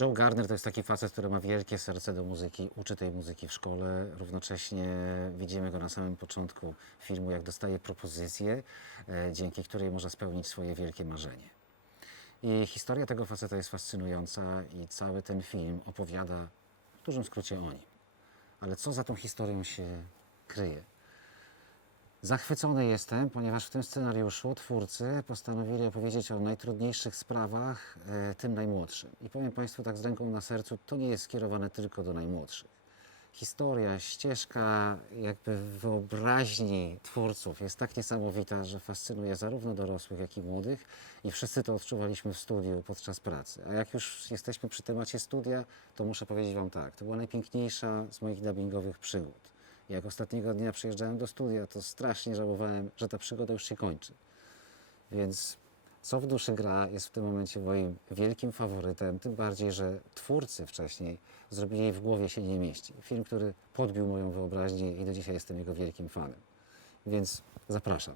Joe Gardner to jest taki facet, który ma wielkie serce do muzyki, uczy tej muzyki w szkole. Równocześnie widzimy go na samym początku filmu, jak dostaje propozycję, e, dzięki której może spełnić swoje wielkie marzenie. I historia tego faceta jest fascynująca i cały ten film opowiada w dużym skrócie o nim. Ale co za tą historią się kryje? Zachwycony jestem, ponieważ w tym scenariuszu twórcy postanowili opowiedzieć o najtrudniejszych sprawach e, tym najmłodszym. I powiem Państwu tak z ręką na sercu, to nie jest skierowane tylko do najmłodszych. Historia, ścieżka jakby wyobraźni twórców jest tak niesamowita, że fascynuje zarówno dorosłych, jak i młodych i wszyscy to odczuwaliśmy w studiu podczas pracy. A jak już jesteśmy przy temacie studia, to muszę powiedzieć Wam tak, to była najpiękniejsza z moich dubbingowych przygód. Jak ostatniego dnia przyjeżdżałem do studia, to strasznie żałowałem, że ta przygoda już się kończy. Więc co w duszy gra jest w tym momencie moim wielkim faworytem, tym bardziej, że twórcy wcześniej zrobili w głowie się nie mieści. Film, który podbił moją wyobraźnię i do dzisiaj jestem jego wielkim fanem. Więc zapraszam.